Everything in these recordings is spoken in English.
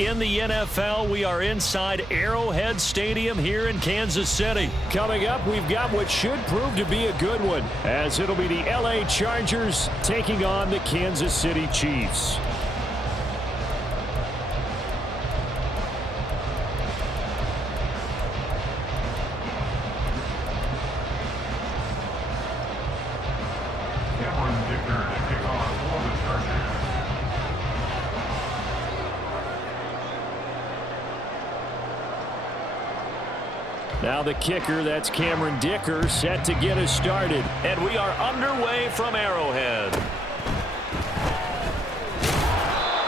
in the NFL. We are inside Arrowhead Stadium here in Kansas City. Coming up, we've got what should prove to be a good one, as it'll be the LA Chargers taking on the Kansas City Chiefs. Now the kicker, that's Cameron Dicker, set to get us started. And we are underway from Arrowhead.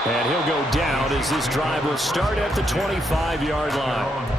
And he'll go down as this drive will start at the 25-yard line.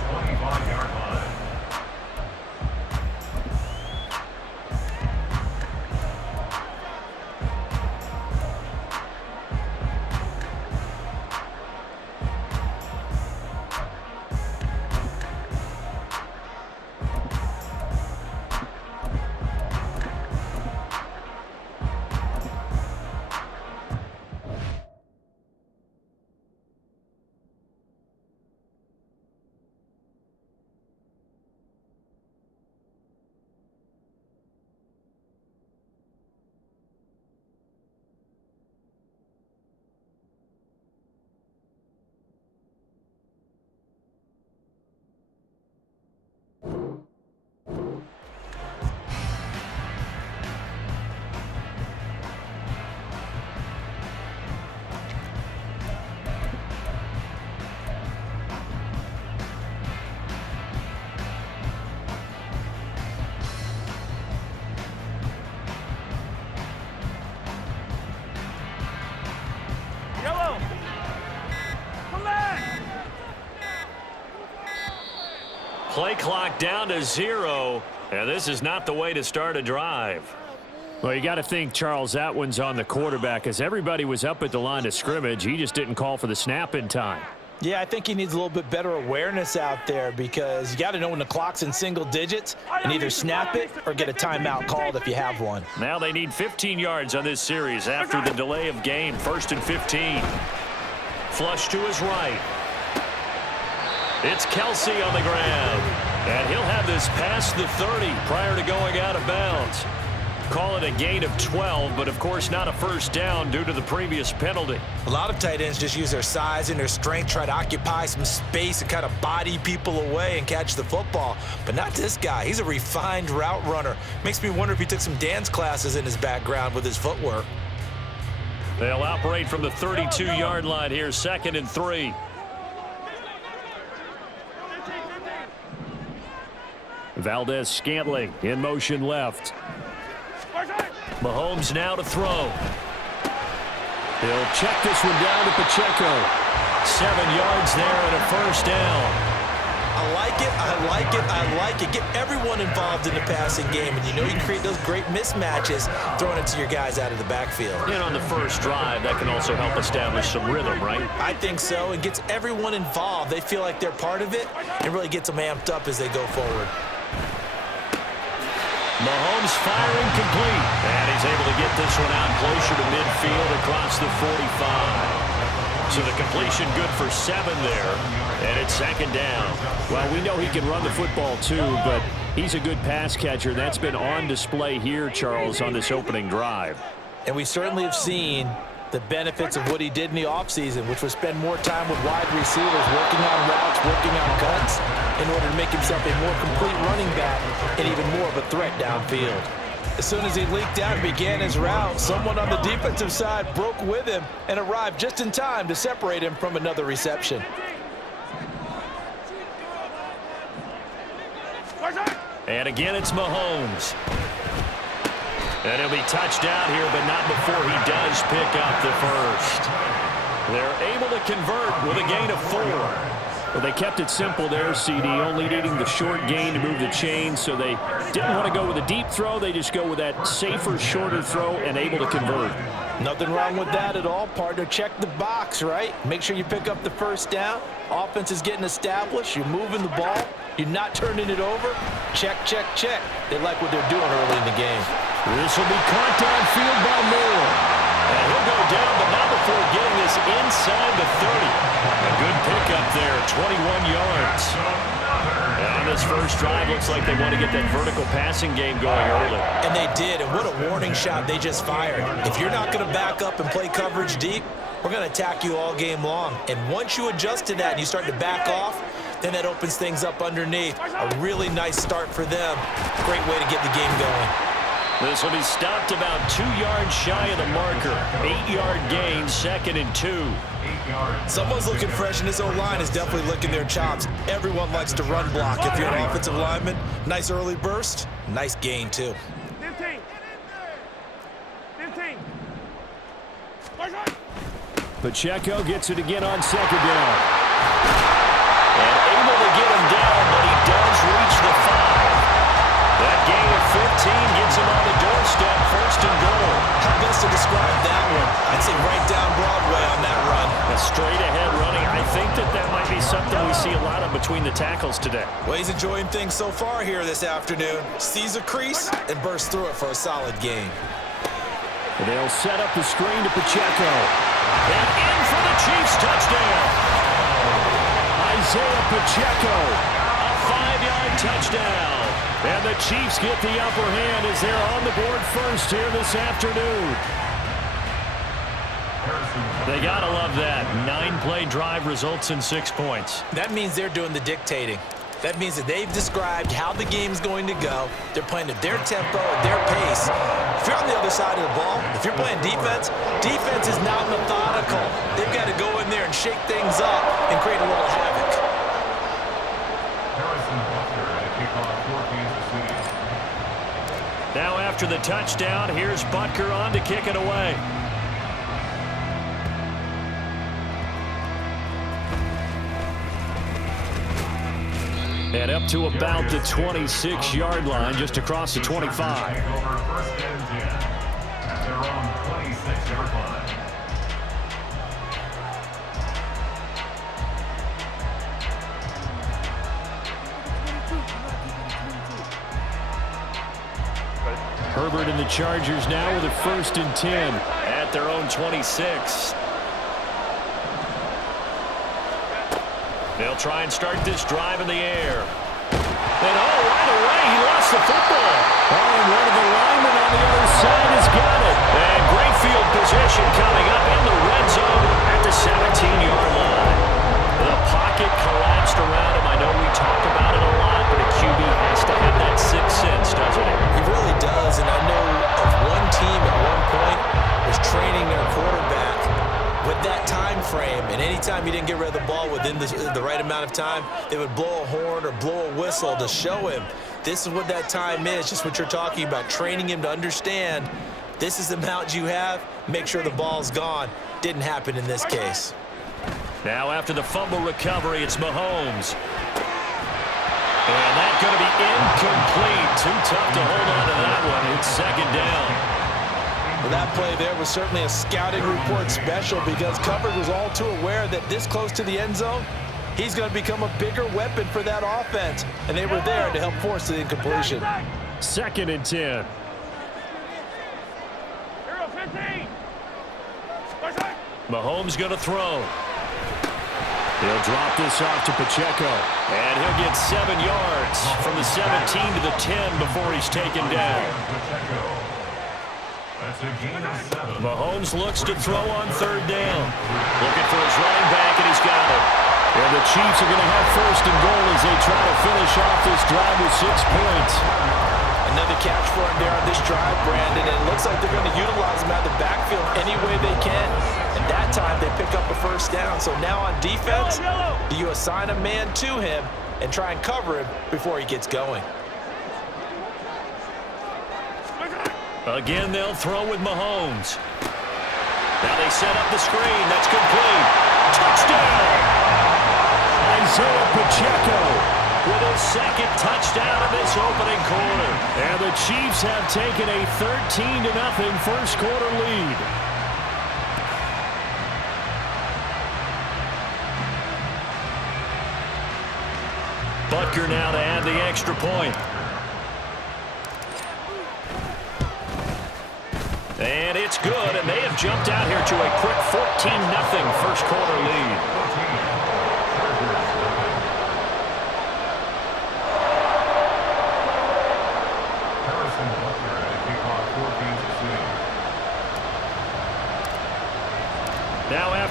Play clock down to 0, and this is not the way to start a drive. Well, you got to think, Charles, that one's on the quarterback, as everybody was up at the line of scrimmage. He just didn't call for the snap in time. Yeah, I think he needs a little bit better awareness out there, because you got to know when the clock's in single digits and either snap it or get a timeout called if you have one. Now they need 15 yards on this series after the delay of game. 1st and 15. Flush to his right. It's Kelsey on the ground, and he'll have this past the 30 prior to going out of bounds. Call it a gain of 12, but of course not a first down due to the previous penalty. A lot of tight ends just use their size and their strength, try to occupy some space and kind of body people away and catch the football. But not this guy. He's a refined route runner. Makes me wonder if he took some dance classes in his background with his footwork. They'll operate from the 32-yard line here, 2nd and 3. Valdez-Scantling in motion left. Mahomes now to throw. He'll check this one down to Pacheco. 7 yards there and a first down. I like it, I like it, I like it. Get everyone involved in the passing game, and you know you create those great mismatches throwing it to your guys out of the backfield. And on the first drive, that can also help establish some rhythm, right? I think so. It gets everyone involved. They feel like they're part of it, and really gets them amped up as they go forward. Mahomes firing complete, and he's able to get this one out closer to midfield across the 45. So the completion good for 7 there, and it's 2nd down. Well, we know he can run the football too, but he's a good pass catcher. That's been on display here, Charles, on this opening drive. And we certainly have seen the benefits of what he did in the offseason, which was spend more time with wide receivers, working on routes, working on cuts, in order to make himself a more complete running back and even more of a threat downfield. As soon as he leaked out and began his route, someone on the defensive side broke with him and arrived just in time to separate him from another reception. And again, it's Mahomes. And he'll be touched out here, but not before he does pick up the first. They're able to convert with a gain of 4. Well, they kept it simple there, CD, only needing the short gain to move the chain, so they didn't want to go with a deep throw. They just go with that safer, shorter throw and able to convert. Nothing wrong with that at all, partner. Check the box, right? Make sure you pick up the first down. Offense is getting established. You're moving the ball. You're not turning it over. Check, check, check. They like what they're doing early in the game. This will be caught downfield by Moore. And he'll go down, but not before getting this inside the 30. A good 21 yards. And this first drive looks like they want to get that vertical passing game going early. And they did, and what a warning shot they just fired. If you're not going to back up and play coverage deep, we're going to attack you all game long. And once you adjust to that and you start to back off, then that opens things up underneath. A really nice start for them. Great way to get the game going. This will be stopped about 2 yards shy of the marker. 8-yard gain, 2nd and 2. Someone's looking fresh, and this O-line is definitely licking their chops. Everyone likes to run block. If you're an offensive lineman, nice early burst, nice gain too. 15. 15. Pacheco gets it again on 2nd down. And able to get him down, but he does reach the 5. That gain of 15 gets him on the doorstep, 1st and goal. How best to describe that one? I'd say right down Broadway on that run. A straight-ahead running. I think that might be something we see a lot of between the tackles today. Well, he's enjoying things so far here this afternoon. Sees a crease and bursts through it for a solid gain. They'll set up the screen to Pacheco. And in for the Chiefs touchdown. Isaiah Pacheco, a 5-yard touchdown. And the Chiefs get the upper hand as they're on the board first here this afternoon. They gotta love that. 9-play drive results in 6 points. That means they're doing the dictating. That means that they've described how the game's going to go. They're playing at their tempo, at their pace. If you're on the other side of the ball, if you're playing defense, defense is not methodical. They've got to go in there and shake things up and create a little havoc. Now after the touchdown, here's Butker on to kick it away. And up to about the 26-yard line, just across the 25. Herbert and the Chargers now with a 1st and 10 at their own 26. They'll try and start this drive in the air. And right away, he lost the football. And one of the linemen on the other side has got it. And great field position coming up in the red zone at the 17-yard line. The pocket collapsed around him. I know we talk about it a lot, but a QB has to have that 6th sense, doesn't he? He really does, and I know of one team at one point was training their quarterback with that time frame, and anytime you didn't get rid of the ball within the right amount of time, they would blow a horn or blow a whistle to show him this is what that time is, just what you're talking about, training him to understand this is the amount you have, make sure the ball's gone. Didn't happen in this case. Now after the fumble recovery, it's Mahomes. And that's going to be incomplete. Too tough to hold on to that one. It's 2nd down. Well, that play there was certainly a scouting report special because coverage was all too aware that this close to the end zone, he's going to become a bigger weapon for that offense. And they were there to help force the incompletion. 2nd and 10. 15. Mahomes going to throw. He'll drop this off to Pacheco. And he'll get 7 yards from the 17 to the 10 before he's taken down. Mahomes looks to throw on 3rd down. Looking for his running back, and he's got it. And the Chiefs are going to have 1st and goal as they try to finish off this drive with 6 points. Another catch for him there on this drive, Brandon, and it looks like they're going to utilize him out of the backfield any way they can. And that time they pick up a 1st down. So now on defense, do you assign a man to him and try and cover him before he gets going? Again, they'll throw with Mahomes. Now they set up the screen. That's complete. Touchdown! Isaiah Pacheco with his 2nd touchdown of this opening quarter. And the Chiefs have taken a 13-0 first quarter lead. Butker now to add the extra point. And it's good, and they have jumped out here to a quick 14-0 first quarter lead.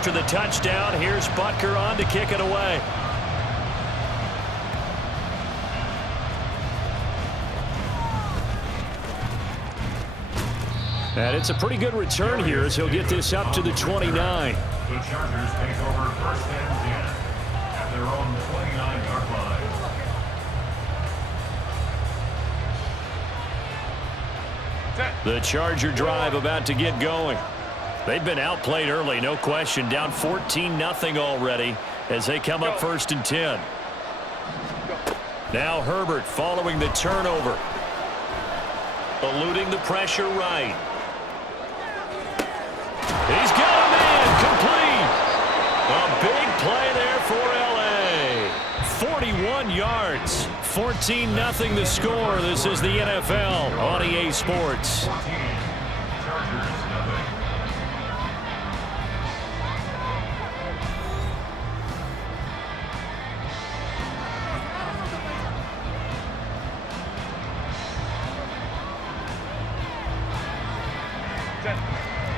after the touchdown. Here's Butker on to kick it away. And it's a pretty good return here as he'll get this up to the 29. The Chargers take over first and 10 at their own 29-yard line. The Charger drive about to get going. They've been outplayed early, no question. Down 14-0 already as they come up first and 10. Now Herbert following the turnover. Eluding the pressure right. He's got a man complete. A big play there for L.A. 41 yards. 14-0 the score. This is the NFL on EA Sports.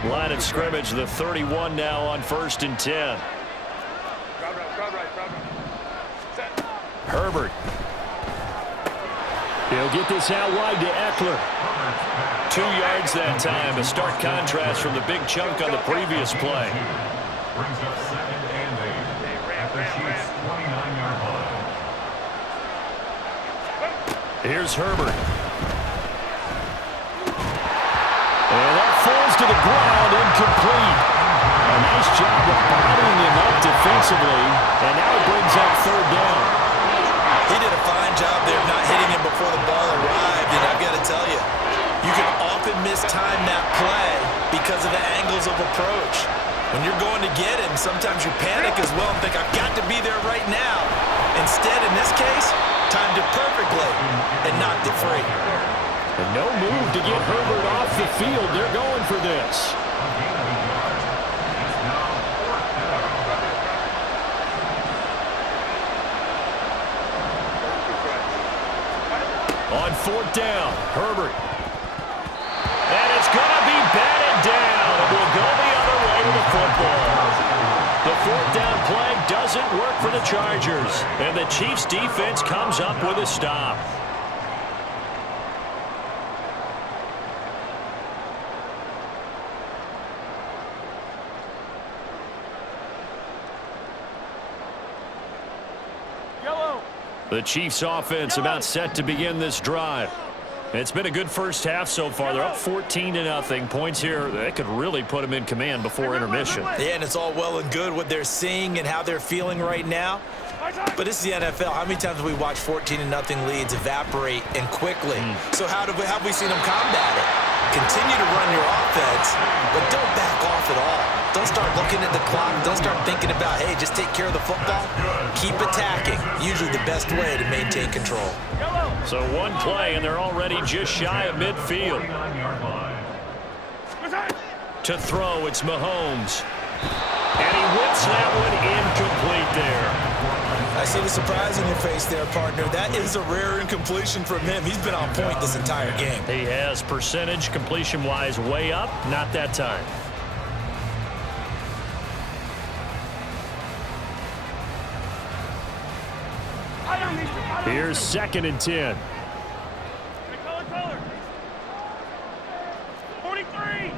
Line of scrimmage, the 31 now on first and 10. Herbert. He'll get this out wide to Eckler. 2 yards that time. A stark contrast from the big chunk on the previous play. Brings up second and 8 at the Chiefs' 29-yard line. Here's Herbert. And that falls to the ground, incomplete. A nice job of bottling him up defensively, and now it brings up third down. He did a fine job there of not hitting him before the ball arrived, and I've got to tell you, you can often mistime that play because of the angles of approach. When you're going to get him, sometimes you panic as well and think, I've got to be there right now. Instead, in this case, timed it perfectly and knocked it free. And no move to get Herbert off the field. They're going for this. On fourth down, Herbert. And it's going to be batted down. It will go the other way with the football. The fourth down play doesn't work for the Chargers. And the Chiefs defense comes up with a stop. The Chiefs offense about set to begin this drive. It's been a good first half so far. They're up 14-0. Points here, that could really put them in command before intermission. Yeah, and it's all well and good what they're seeing and how they're feeling right now. But this is the NFL. How many times have we watched 14-0 leads evaporate and quickly? So how have we seen them combat it? Continue to run your offense, but don't back off at all. Don't start looking at the clock. Don't start thinking about, hey, just take care of the football. Keep attacking. Usually the best way to maintain control. So one play, and they're already just shy of midfield. To throw, it's Mahomes. And he whips that one incomplete there. I see the surprise in your face there, partner. That is a rare incompletion from him. He's been on point this entire game. He has percentage completion-wise way up. Not that time. Here's second and 10. 43!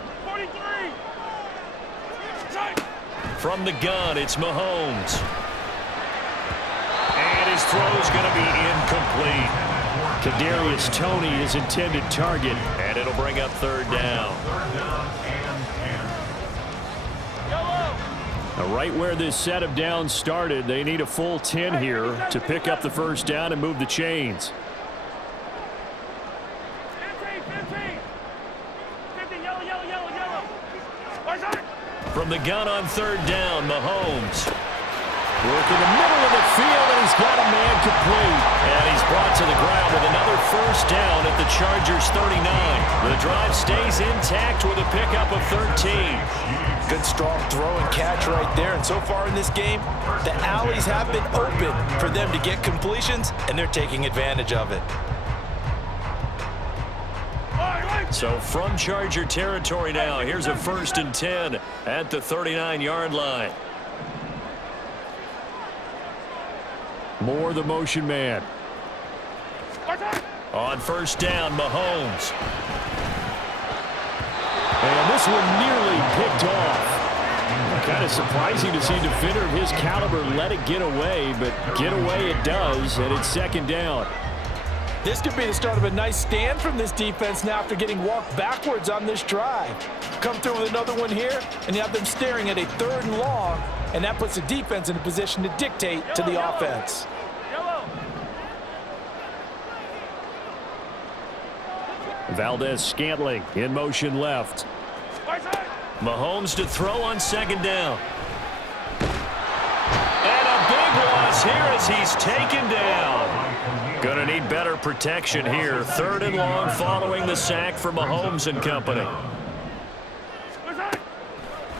From the gun, it's Mahomes. And his throw's going to be incomplete. Kadarius Toney, his intended target, and it'll bring up third down. Now, right where this set of downs started, they need a full 10 here to pick up the first down and move the chains. 50, yellow. From the gun on third down, Mahomes. Work in the middle of the field, and he's got a man complete. And he's brought to the ground with another first down at the Chargers' 39. The drive stays intact with a pickup of 13. Good strong throw and catch right there. And so far in this game, the alleys have been open for them to get completions, and they're taking advantage of it. All right. So from Charger territory now, here's a 1st and 10 at the 39-yard line. Moore, the motion man. On 1st down, Mahomes. And this one nearly picked off. Kind of surprising to see a defender of his caliber let it get away, but get away it does, and it's 2nd down. This could be the start of a nice stand from this defense now after getting walked backwards on this drive. Come through with another one here, and you have them staring at a 3rd and long, and that puts the defense in a position to dictate to the offense. Valdez-Scantling in motion left. Mahomes to throw on 2nd down. And a big loss here as he's taken down. Going to need better protection here. 3rd and long following the sack for Mahomes and company.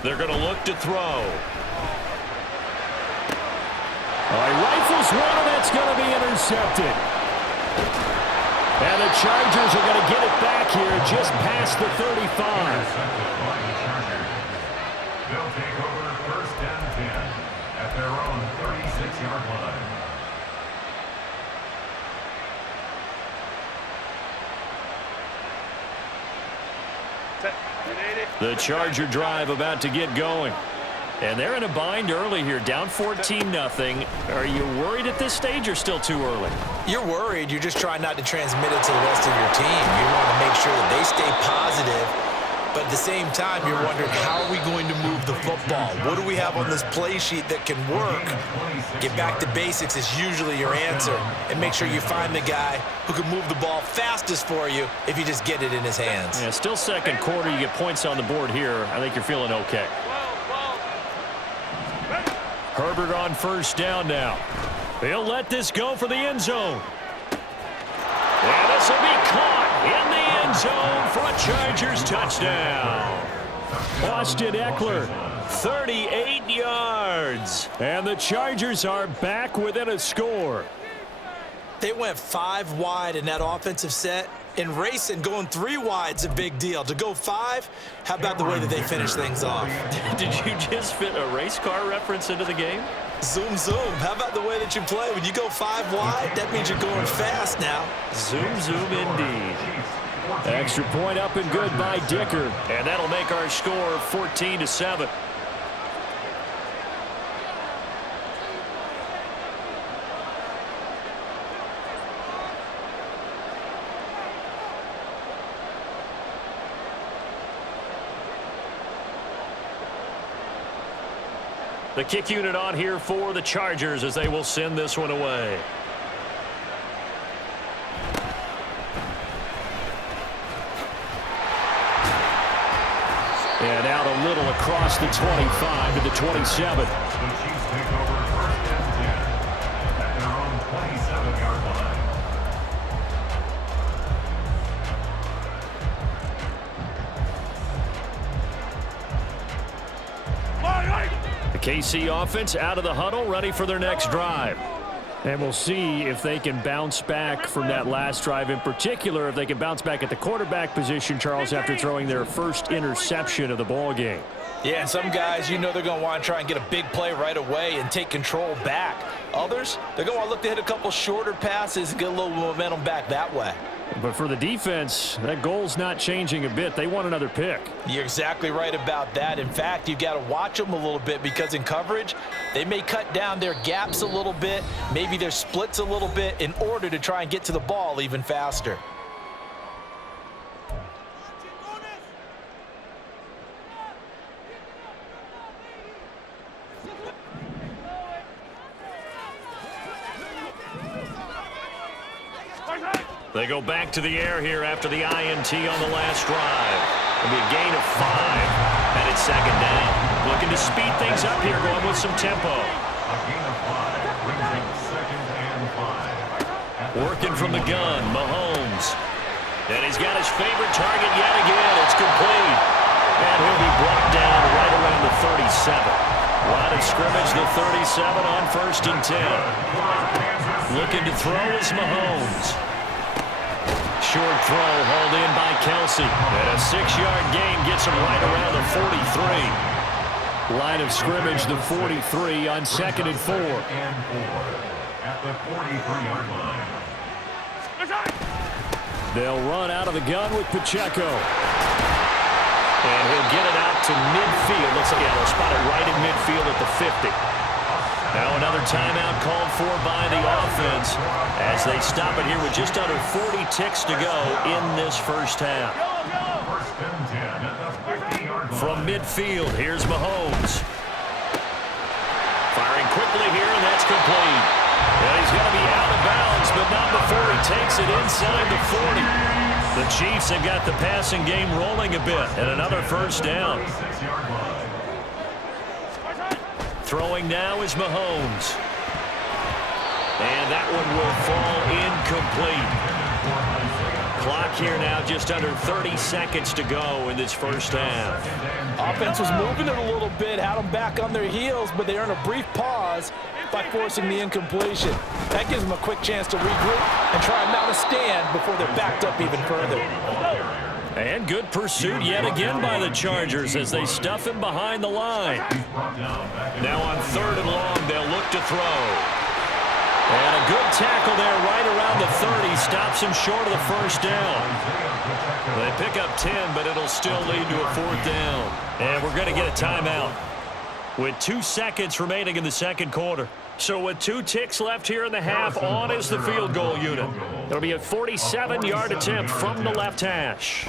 They're going to look to throw. He rifles one, and that's going to be intercepted. And the Chargers are going to get it back here just past the 35. They'll take over 1st and 10 at their own 36-yard line. The Charger drive about to get going. And they're in a bind early here, down 14-0. Are you worried at this stage or still too early? You're worried. You're just trying not to transmit it to the rest of your team. You want to make sure that they stay positive. But at the same time, you're wondering, how are we going to move the football? What do we have on this play sheet that can work? Get back to basics is usually your answer. And make sure you find the guy who can move the ball fastest for you if you just get it in his hands. Yeah, still 2nd quarter. You get points on the board here. I think you're feeling okay. Herbert on 1st down now. He'll let this go for the end zone. And this will be caught in the end zone for a Chargers touchdown. Austin Eckler. 38 yards. And the Chargers are back within a score. They went 5 wide in that offensive set. And racing, going 3 wide's a big deal. To go 5, how about the way that they finish things off? Did you just fit a race car reference into the game? Zoom, zoom. How about the way that you play? When you go 5 wide, that means you're going fast now. Zoom, zoom indeed. Extra point up and good by Dicker. And that'll make our score 14-7. The kick unit on here for the Chargers as they will send this one away. And out a little across the 25 to the 27. The Chiefs take over 1st and 10 at their own 27-yard line. The KC offense out of the huddle, ready for their next drive. And we'll see if they can bounce back from that last drive, in particular if they can bounce back at the quarterback position, Charles, after throwing their first interception of the ball game. Yeah, and some guys, you know, they're going to want to try and get a big play right away and take control back. Others, they're going to want to look to hit a couple shorter passes and get a little momentum back that way. But for the defense, that goal's not changing a bit. They want another pick. You're exactly right about that. In fact, you've got to watch them a little bit because in coverage, they may cut down their gaps a little bit, maybe their splits a little bit in order to try and get to the ball even faster. They go back to the air here after the INT on the last drive. It'll be a gain of 5, and it's 2nd down. Looking to speed things up here, going with some tempo. A gain of 5 brings them 2nd and 5. Working from the gun, Mahomes. And he's got his favorite target yet again. It's complete. And he'll be brought down right around the 37. Line of scrimmage, the 37 on 1st and 10. Looking to throw is Mahomes. short throw hauled in by Kelsey. And a 6-yard gain gets him right around the 43. Line of scrimmage, the 43 on 2nd and 4. At the 43-yard line. They'll run out of the gun with Pacheco. And he'll get it out to midfield. Looks like they'll spot it right in midfield at the 50. Now another timeout called for by the offense as they stop it here with just under 40 ticks to go in this first half. First and 10 at the 50-yard line. From midfield, here's Mahomes. Firing quickly here, and that's complete. And he's going to be out of bounds, but not before he takes it inside the 40. The Chiefs have got the passing game rolling a bit, and another first down. Throwing now is Mahomes. And that one will fall incomplete. Clock here now just under 30 seconds to go in this first half. Offense was moving it a little bit, had them back on their heels, but they earned a brief pause by forcing the incompletion. That gives them a quick chance to regroup and try and mount a stand before they're backed up even further. And good pursuit yet again by the Chargers as they stuff him behind the line. Now on 3rd and long, they'll look to throw. And a good tackle there right around the 30 stops him short of the first down. They pick up 10, but it'll still lead to a 4th down. And we're going to get a timeout with 2 seconds remaining in the second quarter. So with 2 ticks left here in the half, on is the field goal unit. It'll be a 47-yard attempt from the left hash.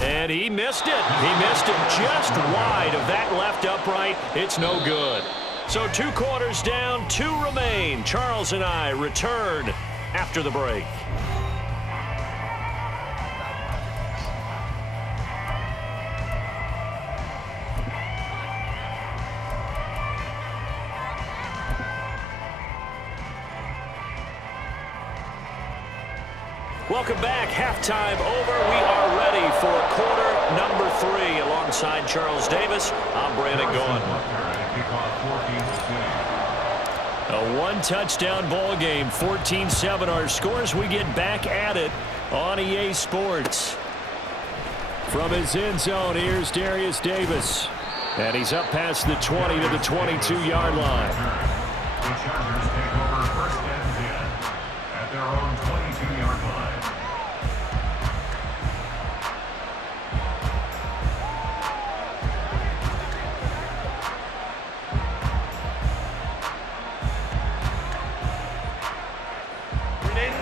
And he missed it. He missed it just wide of that left upright. It's no good. So 2 quarters down, 2 remain. Charles and I return after the break. Welcome back. Halftime over. We are ready for quarter number 3. Alongside Charles Davis, I'm Brandon Gaughan. A 1-touchdown ball game, 14-7 our scores. We get back at it on EA Sports. From his end zone, here's Darius Davis. And he's up past the 20 to the 22-yard line. The Chargers take over first and 10 at their own 22-yard line.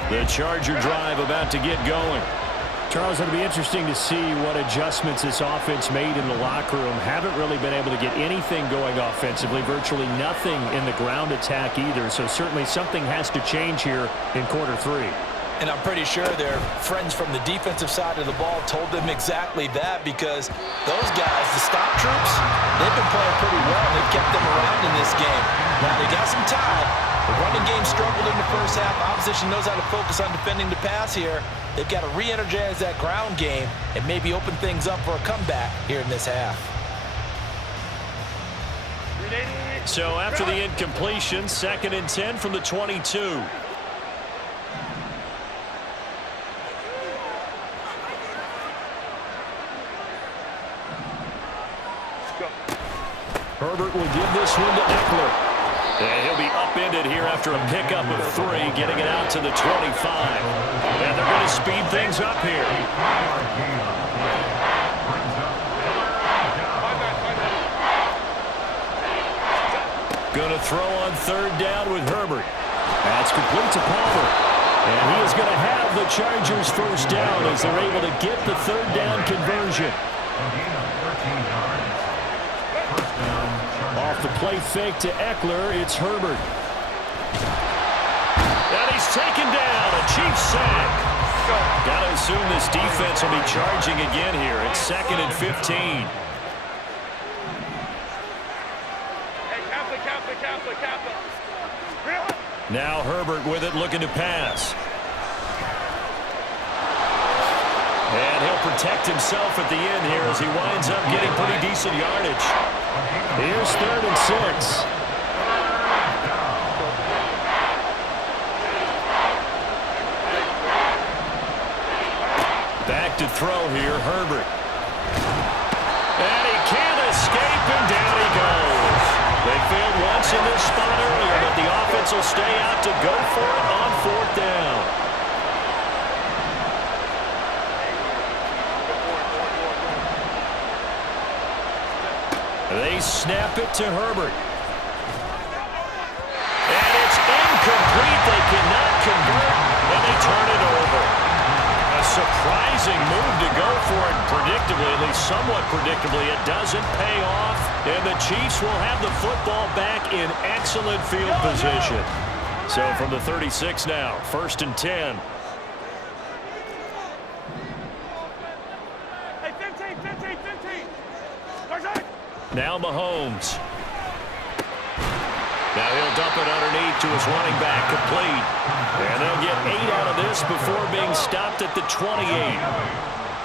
The Charger drive about to get going. Charles, it'll be interesting to see what adjustments this offense made in the locker room. Haven't really been able to get anything going offensively, virtually nothing in the ground attack either. So certainly something has to change here in quarter 3. And I'm pretty sure their friends from the defensive side of the ball told them exactly that, because those guys, the stop troops, they've been playing pretty well. They've kept them around in this game. Now they got some time. The running game struggled in the first half. Opposition knows how to focus on defending the pass here. They've got to re-energize that ground game and maybe open things up for a comeback here in this half. So after the incompletion, 2nd and 10 from the 22. Herbert will give this one to Eckler. And he'll be upended here after a pickup of 3, getting it out to the 25. And they're going to speed things up here. Going to throw on 3rd down with Herbert. That's complete to Palmer. And he is going to have the Chargers first down as they're able to get the 3rd down conversion. Off the play fake to Eckler, it's Herbert. And he's taken down, a Chiefs sack. Got to assume this defense will be charging again here. It's 2nd and 15. Now Herbert with it, looking to pass. And he'll protect himself at the end here as he winds up getting pretty decent yardage. Here's 3rd and 6. throw here, Herbert. And he can't escape, and down he goes. They failed once in this spot earlier, but the offense will stay out to go for it on 4th down. They snap it to Herbert. And it's incomplete. They cannot convert, and they turn it over. A surprising move to go for it. Predictably, at least somewhat predictably, it doesn't pay off. And the Chiefs will have the football back in excellent field position. So from the 36 now, 1st and 10. Hey, 15, 15, 15. Now Mahomes. Now he'll dump it underneath to his running back, complete. And they'll get 8 out of this before being stopped at the 28.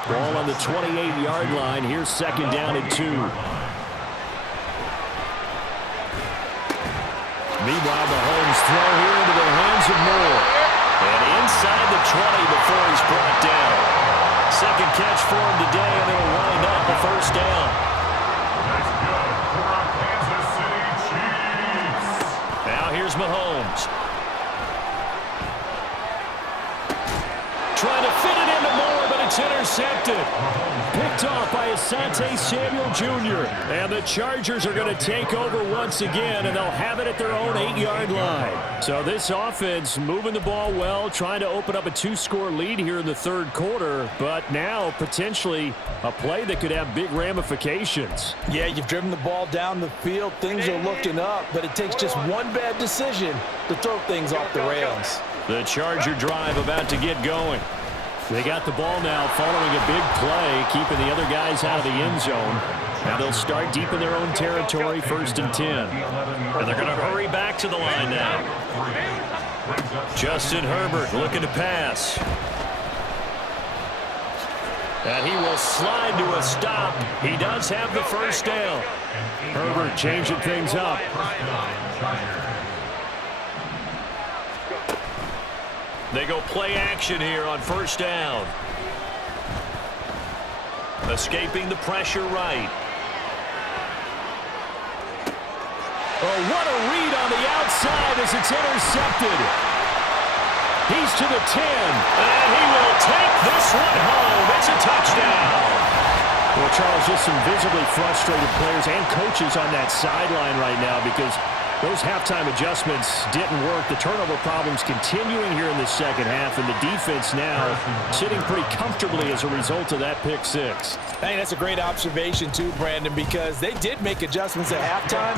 Ball on the 28-yard line. Here's 2nd down and 2. Meanwhile, Mahomes throw here into the hands of Moore. And inside the 20 before he's brought down. 2nd catch for him today, and it'll wind up a 1st down. That's good for our Kansas City Chiefs. Now here's Mahomes. Trying to fit it into Moore, but it's intercepted. Picked off by Asante Samuel Jr. And the Chargers are going to take over once again, and they'll have it at their own 8-yard line. So this offense moving the ball well, trying to open up a 2-score lead here in the 3rd quarter, but now potentially a play that could have big ramifications. Yeah, you've driven the ball down the field. Things are looking up, but it takes just one bad decision to throw things off the rails. The Charger drive about to get going. They got the ball now following a big play, keeping the other guys out of the end zone. Now they'll start deep in their own territory, 1st and 10. And they're going to hurry back to the line now. Justin Herbert looking to pass. And he will slide to a stop. He does have the 1st down. Herbert changing things up. They go play action here on 1st down. Escaping the pressure right. Oh, what a read on the outside as it's intercepted. He's to the 10. And he will take this one home. It's a touchdown. Well, Charles, just some visibly frustrated players and coaches on that sideline right now because those halftime adjustments didn't work. The turnover problems continuing here in the 2nd half, and the defense now sitting pretty comfortably as a result of that pick 6. Hey, that's a great observation too, Brandon, because they did make adjustments at halftime.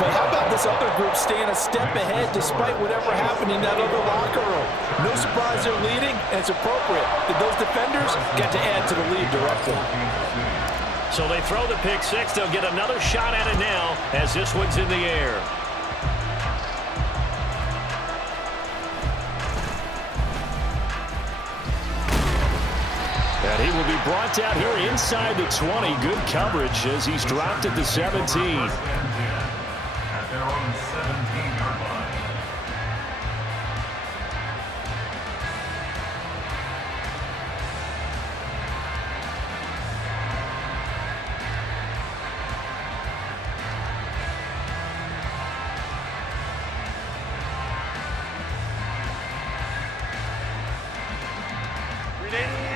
But how about this other group staying a step ahead despite whatever happened in that other locker room? No surprise they're leading, and it's appropriate that those defenders get to add to the lead directly. So they throw the pick 6. They'll get another shot at it now as this one's in the air. And he will be brought down here inside the 20. Good coverage as he's dropped at the 17. At their own 17-yard line.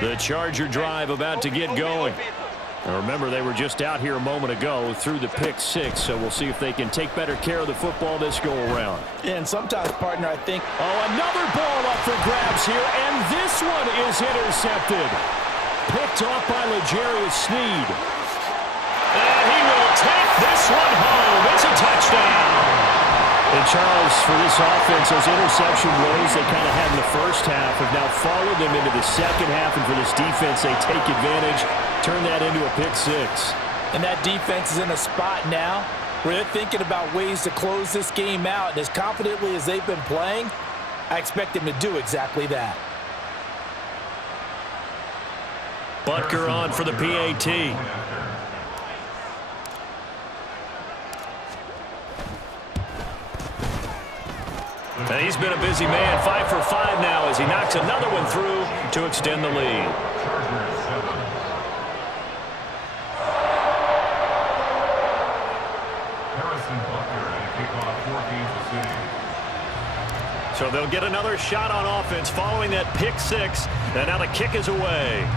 The Charger drive about to get going. Now remember, they were just out here a moment ago through the pick 6, so we'll see if they can take better care of the football this go-around. And sometimes, partner, I think... Oh, another ball up for grabs here, and this one is intercepted. Picked off by L'Jarius Sneed. And he will take this one home. It's a touchdown. And Charles, for this offense, those interception woes they kind of had in the 1st half have now followed them into the 2nd half, and for this defense, they take advantage, turn that into a pick 6. And that defense is in a spot now where they're thinking about ways to close this game out. And as confidently as they've been playing, I expect them to do exactly that. Butker on for the PAT. And he's been a busy man, 5 for 5 now as he knocks another one through to extend the lead. Kansas City. So they'll get another shot on offense following that pick six. And now the kick is away.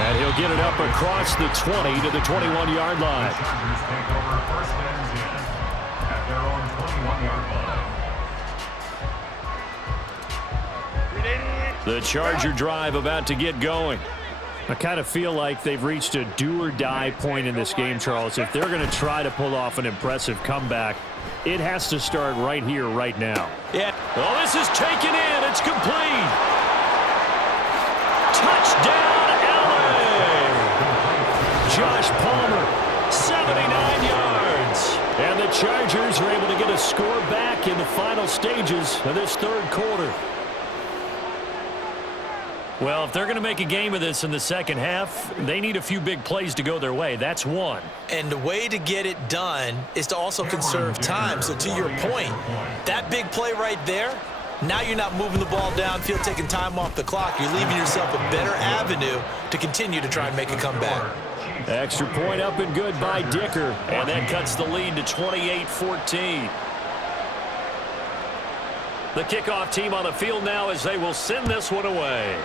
And he'll get it up across the 20 to the 21-yard line. The Chargers take over first and 10 at their own 21-yard line. The Charger drive about to get going. I kind of feel like they've reached a do-or-die point in this game, Charles. If they're going to try to pull off an impressive comeback, it has to start right here, right now. Yeah. Oh, this is taken in. It's complete. Touchdown, LA. Josh Palmer, 79 yards. And the Chargers are able to get a score back in the final stages of this third quarter. Well, if they're going to make a game of this in the second half, they need a few big plays to go their way. That's one. And the way to get it done is to also conserve time. So to your point, that big play right there, now you're not moving the ball downfield, taking time off the clock. You're leaving yourself a better avenue to continue to try and make a comeback. Extra point up and good by Dicker. And that cuts the lead to 28-14. The kickoff team on the field now as they will send this one away.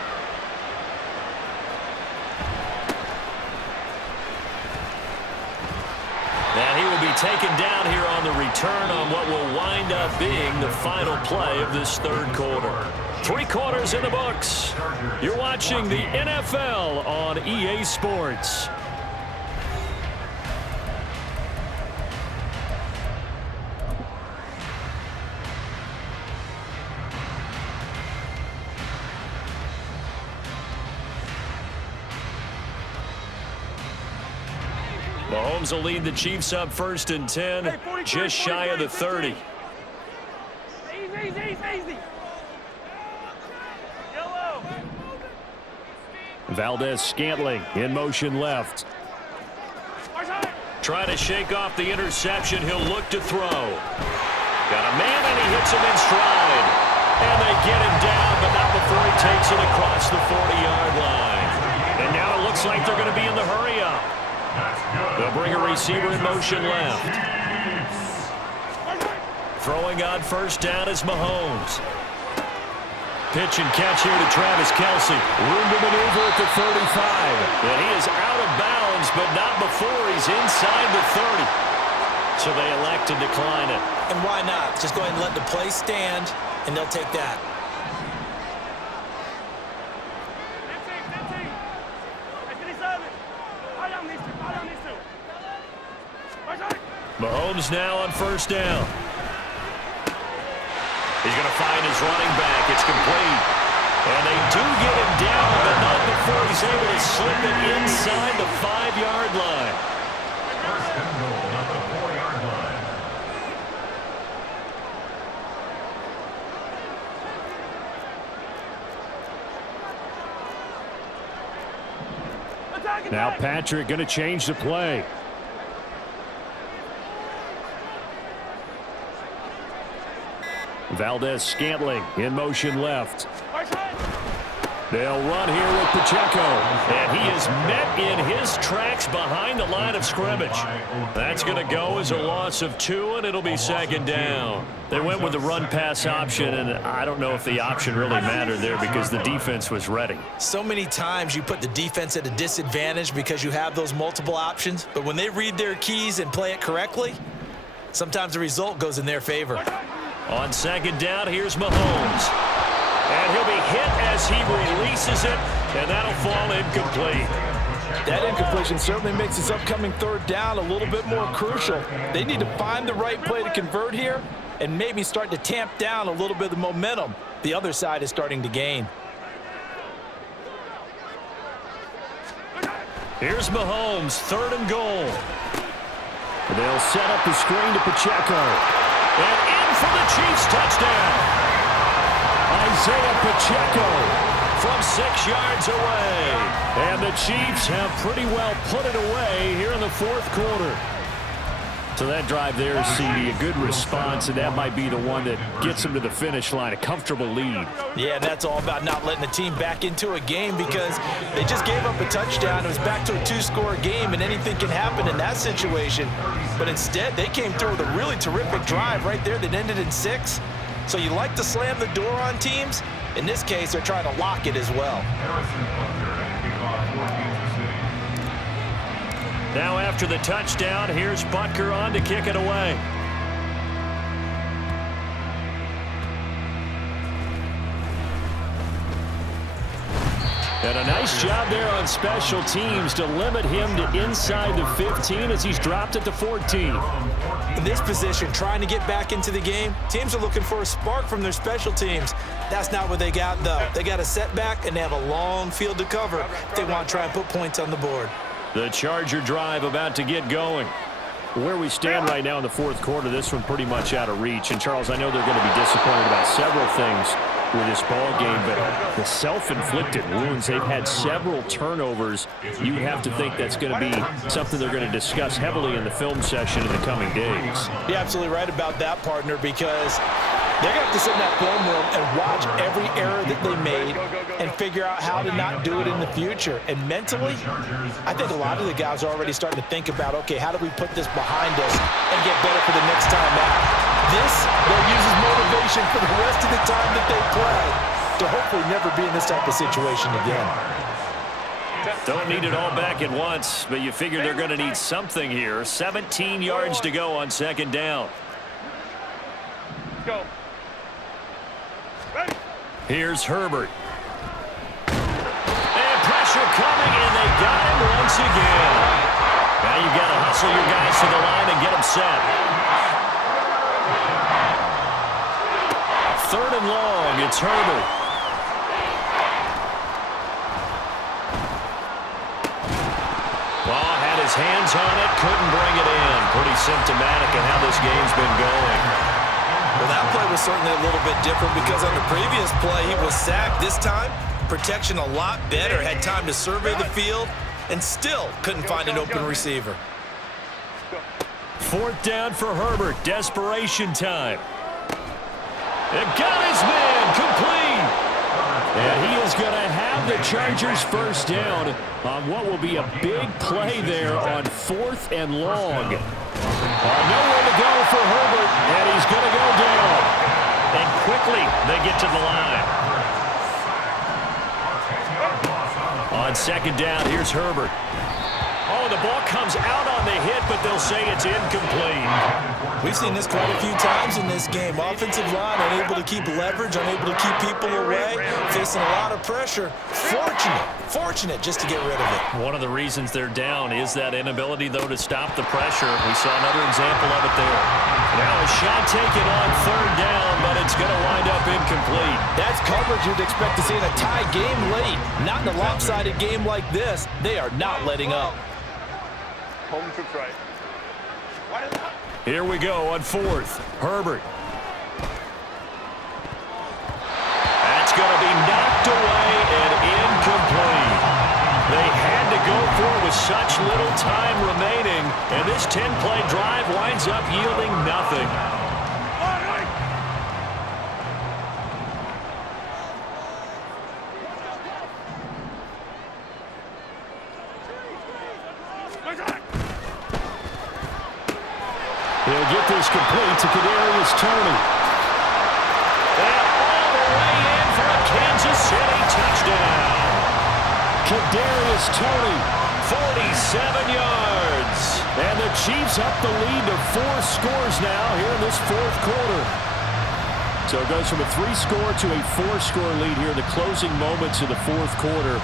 And he will be taken down here on the return on what will wind up being the final play of this third quarter. 3 quarters in the books. You're watching the NFL on EA Sports. Mahomes will lead the Chiefs up first and 10, just shy of the 30. Easy. Yellow. Valdez-Scantling in motion left. Trying to shake off the interception. He'll look to throw. Got a man, and he hits him in stride. And they get him down, but not before he takes it across the 40-yard line. And now it looks like they're going to be in the hurry-up. They'll bring a receiver in motion left. Throwing on first down is Mahomes. Pitch and catch here to Travis Kelce. Room to maneuver at the 35. And he is out of bounds, but not before he's inside the 30. So they elect to decline it. And why not? Just go ahead and let the play stand, and they'll take that. Mahomes now on first down. He's going to find his running back. It's complete. And they do get him down, but not before he's able to slip it inside the 5-yard line. First and goal at the 4-yard line. Now Patrick going to change the play. Valdez-Scantling in motion left. They'll run here with Pacheco. And he is met in his tracks behind the line of scrimmage. That's going to go as a loss of 2, and it'll be second down. They went with the run-pass option, and I don't know if the option really mattered there because the defense was ready. So many times you put the defense at a disadvantage because you have those multiple options, but when they read their keys and play it correctly, sometimes the result goes in their favor. On second down, here's Mahomes. And he'll be hit as he releases it, and that'll fall incomplete. That incompletion certainly makes his upcoming third down a little bit more crucial. They need to find the right play to convert here and maybe start to tamp down a little bit of the momentum the other side is starting to gain. Here's Mahomes, third and goal. They'll set up the screen to Pacheco. And in for the Chiefs touchdown. Isaiah Pacheco from 6 yards away. And the Chiefs have pretty well put it away here in the fourth quarter. So that drive there, CD, a good response, and that might be the one that gets them to the finish line, a comfortable lead. Yeah, that's all about not letting the team back into a game because they just gave up a touchdown. It was back to a two-score game, and anything can happen in that situation. But instead, they came through with a really terrific drive right there that ended in 6. So you like to slam the door on teams. In this case, they're trying to lock it as well. Now after the touchdown, here's Butker on to kick it away. And a nice job there on special teams to limit him to inside the 15 as he's dropped it to 14. In this position, trying to get back into the game, teams are looking for a spark from their special teams. That's not what they got, though. They got a setback, and they have a long field to cover if they want to try and put points on the board. The Charger drive about to get going. Where we stand right now in the fourth quarter, this one pretty much out of reach. And, Charles, I know they're going to be disappointed about several things with this ball game, but the self-inflicted wounds, they've had several turnovers. You have to think that's going to be something they're going to discuss heavily in the film session in the coming days. You're absolutely right about that, partner, because they're going to have to sit in that film room and watch every error that they made and figure out how to not do it in the future. And mentally, I think a lot of the guys are already starting to think about, okay, how do we put this behind us and get better for the next time out? This, they'll use as motivation for the rest of the time that they play to hopefully never be in this type of situation again. Don't need it all back at once, but you figure they're going to need something here. 17 yards to go on second down. Go. Here's Herbert. And pressure coming, and they got him once again. Now you've got to hustle your guys to the line and get them set. Third and long, it's Herbert. Well, had his hands on it, couldn't bring it in. Pretty symptomatic of how this game's been going. Well, that play was certainly a little bit different because on the previous play, he was sacked. This time, protection a lot better. Had time to survey the field and still couldn't find an open receiver. Fourth down for Herbert. Desperation time. It got his man complete. And he is going to have the Chargers first down on what will be a big play there on 4th and long. Nowhere to go for Herbert, and he's going to go down. And quickly, they get to the line. On second down, here's Herbert. Oh, the ball comes out on the hit, but they'll say it's incomplete. We've seen this quite a few times in this game. Offensive line unable to keep leverage, unable to keep people away, facing a lot of pressure. Fortunate just to get rid of it. One of the reasons they're down is that inability, though, to stop the pressure. We saw another example of it there. Now a shot taken on third down, but it's going to wind up incomplete. That's coverage you'd expect to see in a tie game late. Not in a lopsided game like this. They are not letting up. Home troops right. Here we go on 4th. Herbert. That's going to be knocked away and incomplete. They had to go for it with such little time remaining, and this 10-play drive winds up yielding nothing. He'll get this complete to Kadarius Toney. And all the way in for a Kansas City touchdown. Kadarius Toney, 47 yards. And the Chiefs up the lead to 4 scores now here in this fourth quarter. So it goes from a 3-score to a 4-score lead here in the closing moments of the fourth quarter.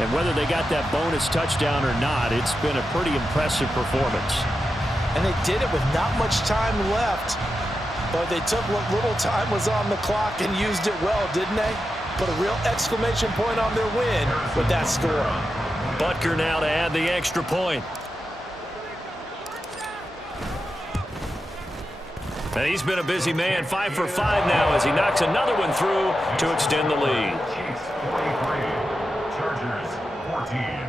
And whether they got that bonus touchdown or not, it's been a pretty impressive performance. And they did it with not much time left. But they took what little time was on the clock and used it well, didn't they? Put a real exclamation point on their win with that score. Butker now to add the extra point. And he's been a busy man, 5 for 5 now as he knocks another one through to extend the lead. Chiefs 43, Chargers 14.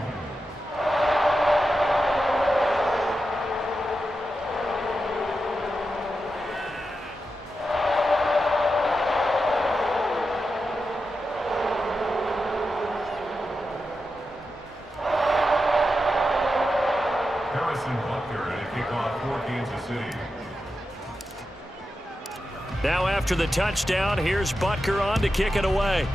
Harrison Butker to kick off for Kansas City. Now after the touchdown, here's Butker on to kick it away.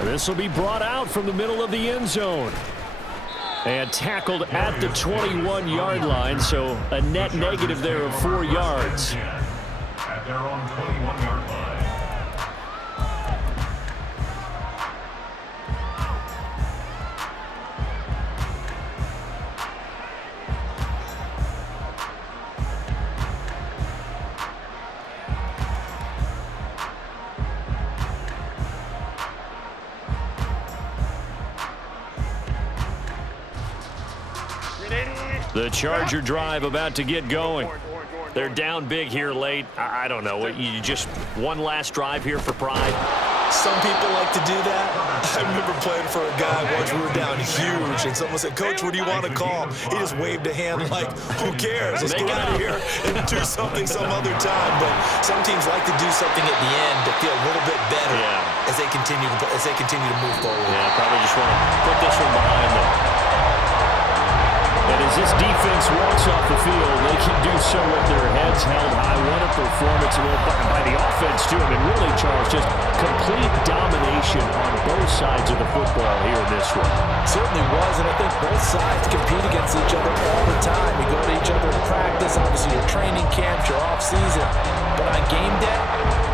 This will be brought out from the middle of the end zone. And tackled at the 21-yard line, so a net negative there of 4 yards. At their own 21-yard line. The Charger drive about to get going. They're down big here late. I don't know. You just one last drive here for pride. Some people like to do that. I remember playing for a guy once. We were down huge, and someone said, "Coach, what do you want to call?" He just waved a hand like, "Who cares? Let's get out of here and do something some other time." But some teams like to do something at the end to feel a little bit better as they continue to move forward. Yeah, probably just want to put this one behind them. And as this defense walks off the field, they can do so with their heads held high. What a performance by the offense, too. I mean, really, Charles, just complete domination on both sides of the football here in this one. Certainly was, and I think both sides compete against each other all the time. You go to each other in practice, obviously your training camps, your off-season. But on game day,